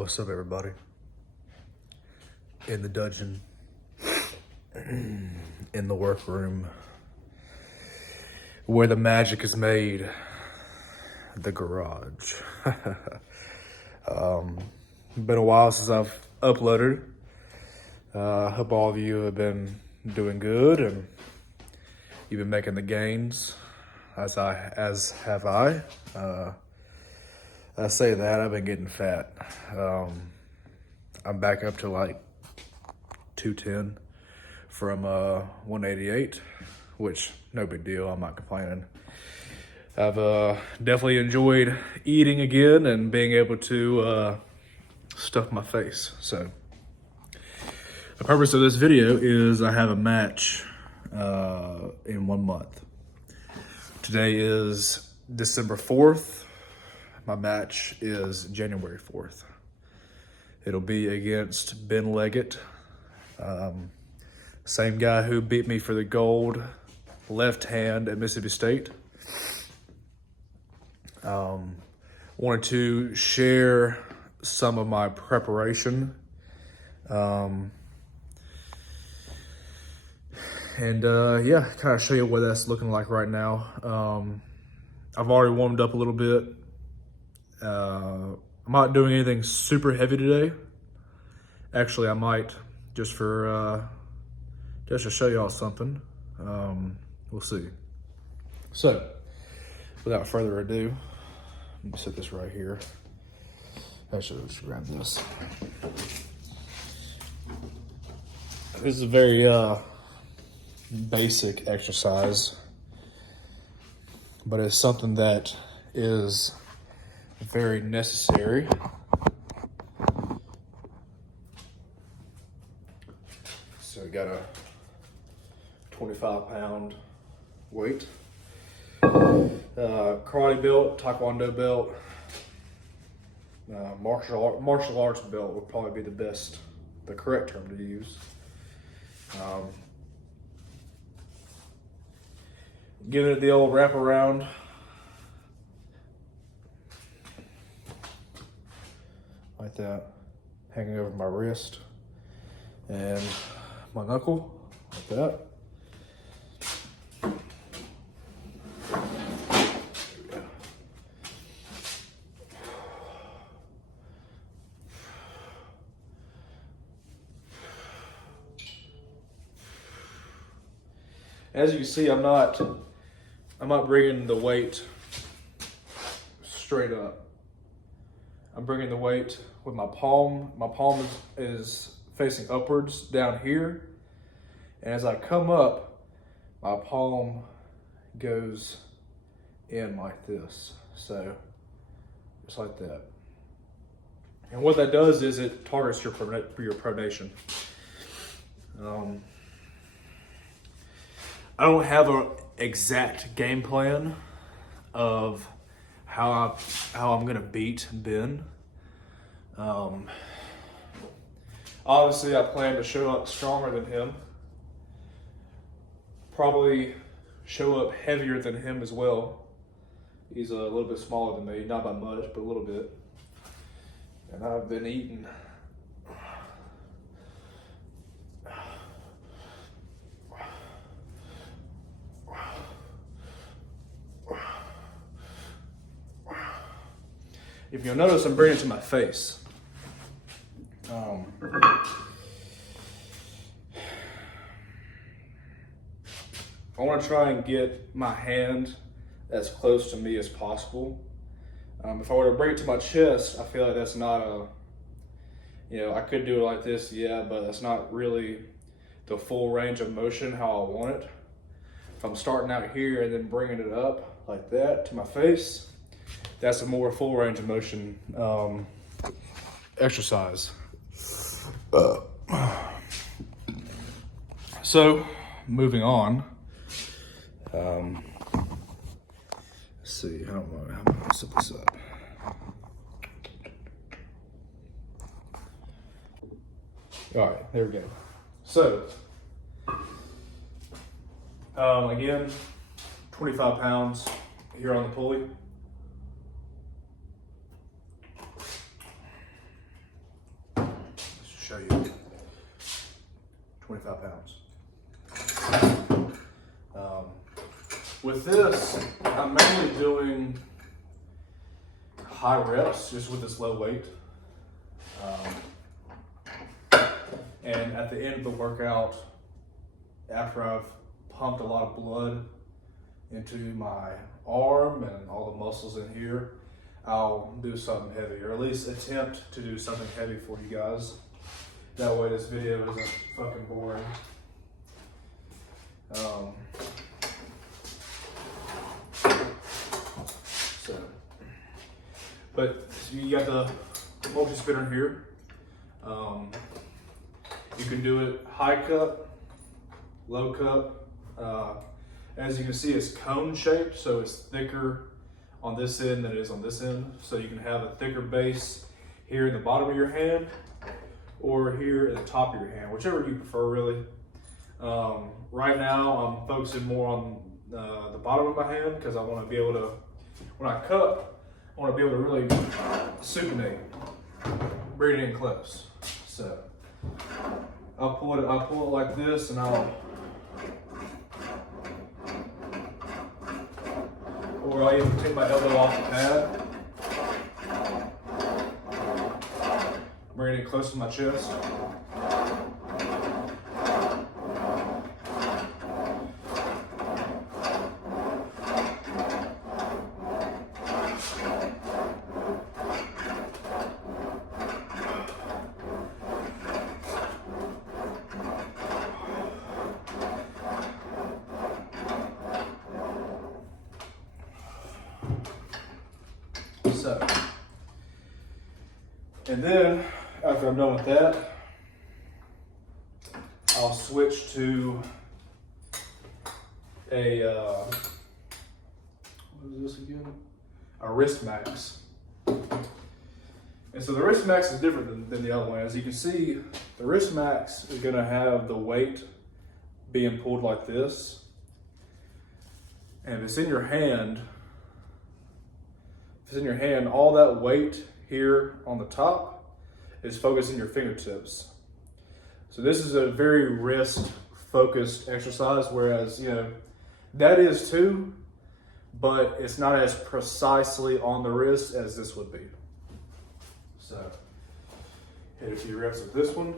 What's up, everybody? In the dungeon, in the workroom, where the magic is made, the garage. Been a while since I've uploaded. I hope all of you have been doing good and you've been making the gains, as have I. I say that, I've been getting fat. I'm back up to like 210 from 188, which no big deal, I'm not complaining. I've definitely enjoyed eating again and being able to stuff my face. So the purpose of this video is I have a match in 1 month. Today is December 4th. My match is January 4th. It'll be against Ben Leggett, same guy who beat me for the gold left hand at Mississippi State. Wanted to share some of my preparation. And yeah, kind of show you what that's looking like right now. I've already warmed up a little bit. I'm not doing anything super heavy today. Actually, I might, just to show y'all something. We'll see. So, without further ado, let me set this right here. Actually, let's grab this. This is a very basic exercise, but it's something that is very necessary. So we got a 25-pound weight, karate belt, taekwondo belt, martial arts belt would probably be the correct term to use. Giving it the old wrap around. Like that, hanging over my wrist and my knuckle, like that. As you can see, I'm not bringing the weight straight up. I'm bringing the weight with my palm. My palm is facing upwards down here. And as I come up, my palm goes in like this. So, just like that. And what that does is it targets your pronation. I don't have an exact game plan of how I'm gonna beat Ben. Obviously, I plan to show up stronger than him. Probably show up heavier than him as well. He's a little bit smaller than me, not by much, but a little bit. And I've been eating. If you'll notice, I'm bringing it to my face. I want to try and get my hand as close to me as possible. If I were to bring it to my chest, I feel like that's not I could do it like this, yeah, but that's not really the full range of motion how I want it. If I'm starting out here and then bringing it up like that to my face, that's a more full range of motion exercise. So, moving on. Let's see, how am I gonna set this up? All right, there we go. So, again, 25 pounds here on the pulley. show you. 25 pounds. With this, I'm mainly doing high reps just with this low weight. And at the end of the workout, after I've pumped a lot of blood into my arm and all the muscles in here, I'll do something heavy, or at least attempt to do something heavy for you guys. That way this video isn't fucking boring. But you got the multi-spinner here. You can do it high cup, low cup. As you can see, it's cone shaped, so it's thicker on this end than it is on this end. So you can have a thicker base here in the bottom of your hand or here at the top of your hand, whichever you prefer really. Right now I'm focusing more on the bottom of my hand because I want to be able to, when I cup, I want to be able to really supinate, bring it in close. So I'll pull it like this, and I'll even take my elbow off the pad, bring it in close to my chest. So, and then after I'm done with that, I'll switch to a, what is this again? A wrist max. And so the wrist max is different than the other one. As you can see, the wrist max is gonna have the weight being pulled like this. And if it's in your hand, all that weight here on the top is focused in your fingertips. So this is a very wrist focused exercise, whereas, that is too, but it's not as precisely on the wrist as this would be. So hit a few reps of this one.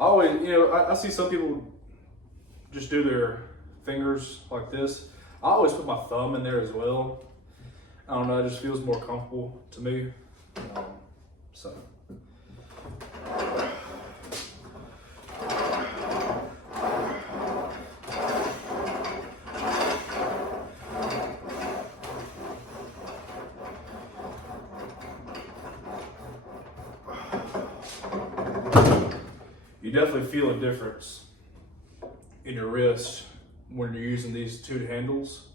I always, I see some people just do their fingers like this. I always put my thumb in there as well. I don't know, it just feels more comfortable to me. So. You definitely feel a difference in your wrist when you're using these two handles.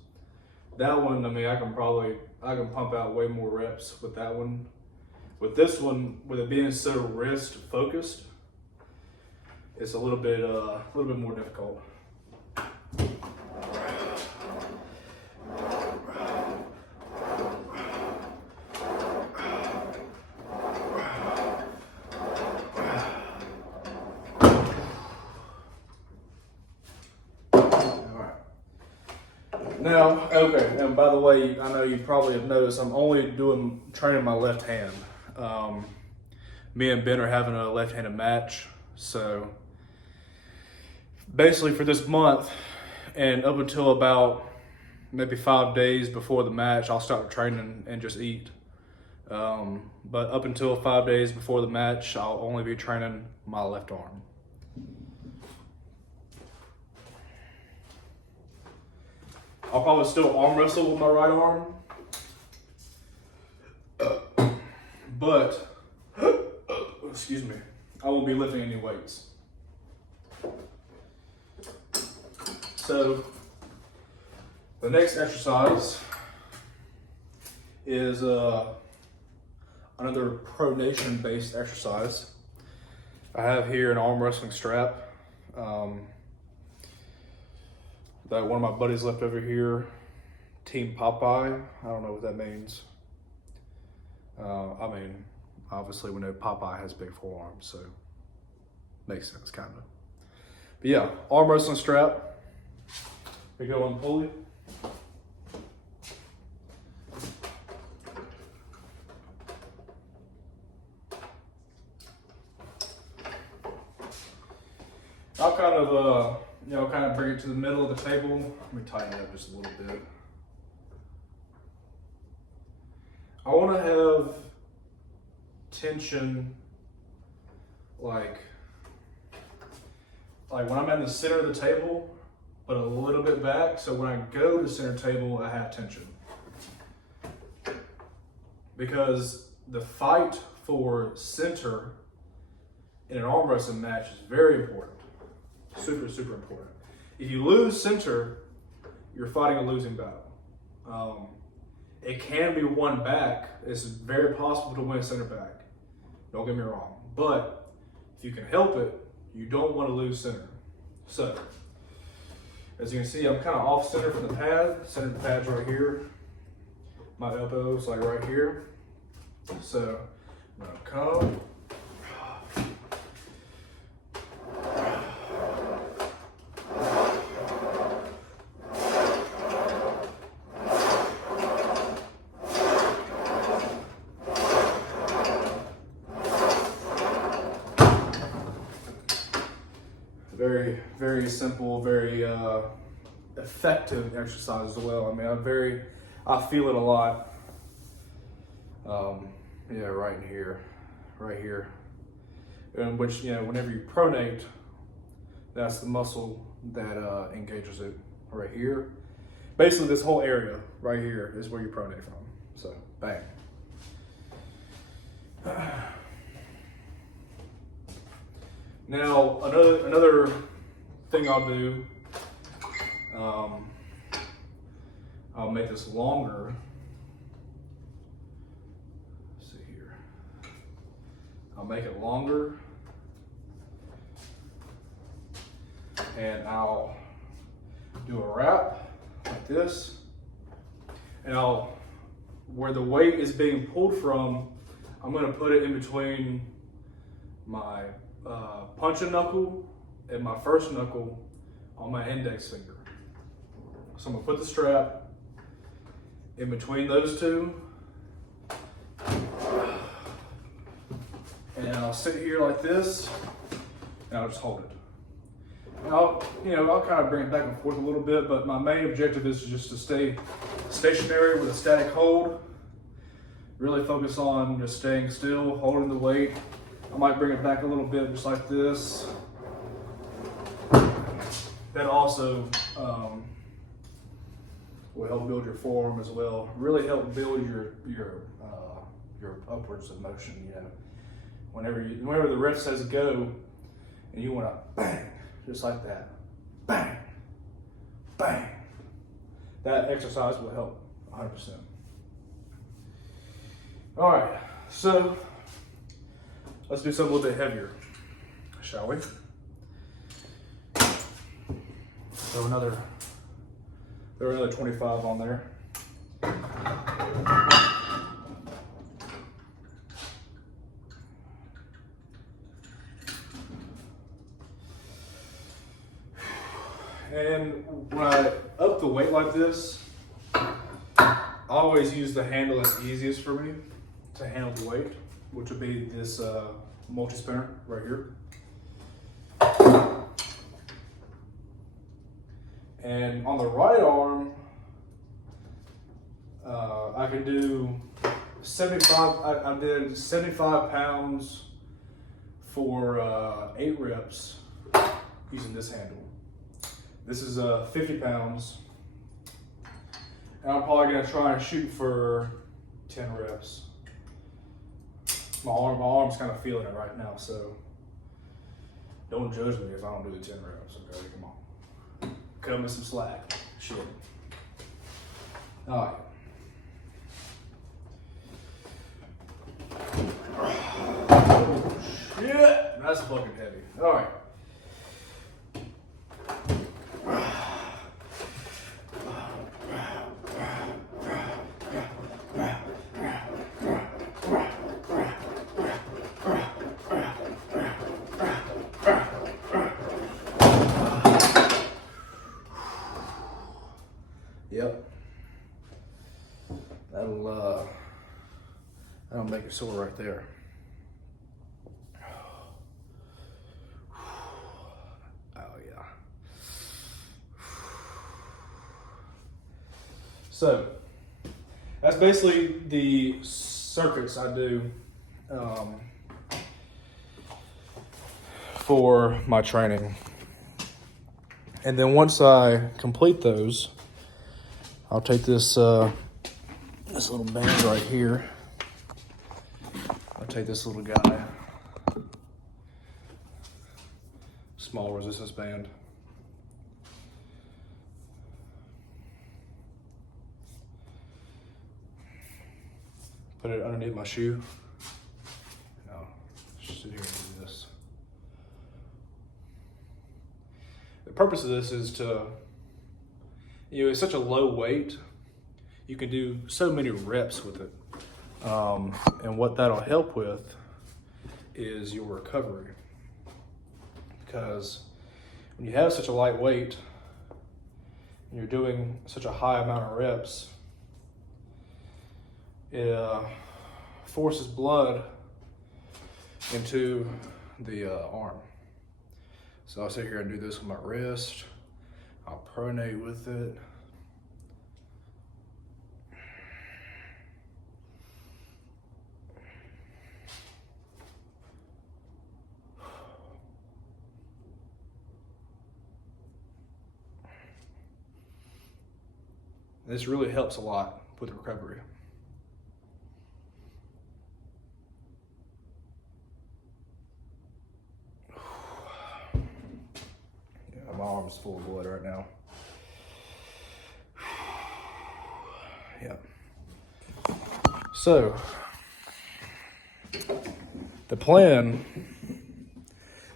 That one, I can pump out way more reps with that one. With this one, with it being so wrist focused, it's a little bit more difficult. Now, okay, and by the way, I know you probably have noticed I'm only training my left hand. Me and Ben are having a left-handed match, so basically for this month and up until about maybe 5 days before the match, I'll start training and just eat. But up until 5 days before the match, I'll only be training my left arm. I'll probably still arm wrestle with my right arm, but excuse me, I won't be lifting any weights. So the next exercise is another pronation based exercise. I have here an arm wrestling strap that one of my buddies left over here, Team Popeye. I don't know what that means. I mean, obviously we know Popeye has big forearms, so makes sense, kind of. But yeah, arm wrestling strap. We go on the pulley. I'll kind of, kind of bring it to the middle of the table. Let me tighten it up just a little bit. I want to have tension, like when I'm in the center of the table, but a little bit back. So when I go to center table, I have tension. Because the fight for center in an arm wrestling match is very important. Super, super important. If you lose center, you're fighting a losing battle. It can be won back. It's very possible to win center back. Don't get me wrong. But if you can help it, you don't want to lose center. So, as you can see, I'm kind of off center from the pad. Center of the pad's right here. My elbow's like right here. So, I'm going to come. Very, very simple, very effective exercise as well. I mean, I feel it a lot. Yeah, right in here, right here. And which, whenever you pronate, that's the muscle that engages it right here. Basically, this whole area right here is where you pronate from. So, bang. Now, another thing I'll do, I'll make this longer. Let's see here. I'll make it longer, and I'll do a wrap like this, and where the weight is being pulled from, I'm going to put it in between my punching knuckle and my first knuckle on my index finger. So I'm gonna put the strap in between those two, and I'll sit here like this, and I'll just hold it. And I'll kind of bring it back and forth a little bit, but my main objective is just to stay stationary with a static hold. Really focus on just staying still, holding the weight. I might bring it back a little bit, just like this. That also will help build your forearm as well. Really help build your upwards of motion. Whenever the ref says go, and you want to bang, just like that, bang, bang. That exercise will help 100%. All right, so let's do something a little bit heavier, shall we? Throw another 25 on there. And when I up the weight like this, I always use the handle that's easiest for me to handle the weight, which would be this multi-spinner right here. And on the right arm, I can do 75, I did 75 pounds for 8 reps using this handle. This is 50 pounds. And I'm probably gonna try and shoot for 10 reps. My arm's kind of feeling it right now, so don't judge me if I don't do the 10 reps, okay? Come on. Cut me some slack. Shit. All right. Oh, shit. That's fucking heavy. All right. that'll make it sore right there. Oh yeah. So that's basically the circuits I do for my training. And then once I complete those, I'll take this this little band right here. I'll take this little guy, small resistance band. Put it underneath my shoe. I'll sit here and do this. The purpose of this is to, it's such a low weight, you can do so many reps with it. And what that'll help with is your recovery. Because when you have such a light weight, and you're doing such a high amount of reps, it forces blood into the arm. So I'll sit here and do this with my wrist. I'll pronate with it. This really helps a lot with recovery. My arm is full of blood right now. Yeah. So, the plan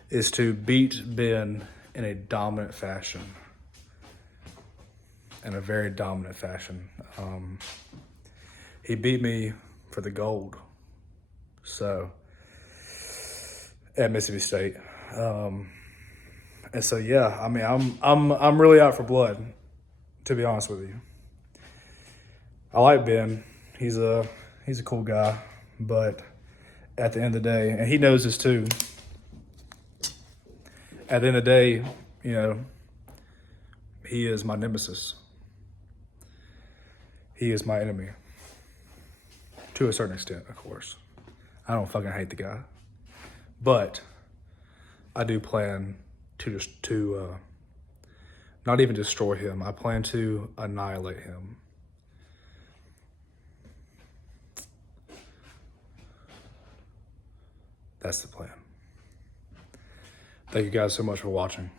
is to beat Ben in a dominant fashion. In a very dominant fashion. He beat me for the gold. So, at Mississippi State. And so, yeah, I mean, I'm really out for blood, to be honest with you. I like Ben. He's a cool guy, but at the end of the day, and he knows this too. At the end of the day, he is my nemesis. He is my enemy. To a certain extent, of course. I don't fucking hate the guy. But I do plan to not even destroy him. I plan to annihilate him. That's the plan. Thank you guys so much for watching.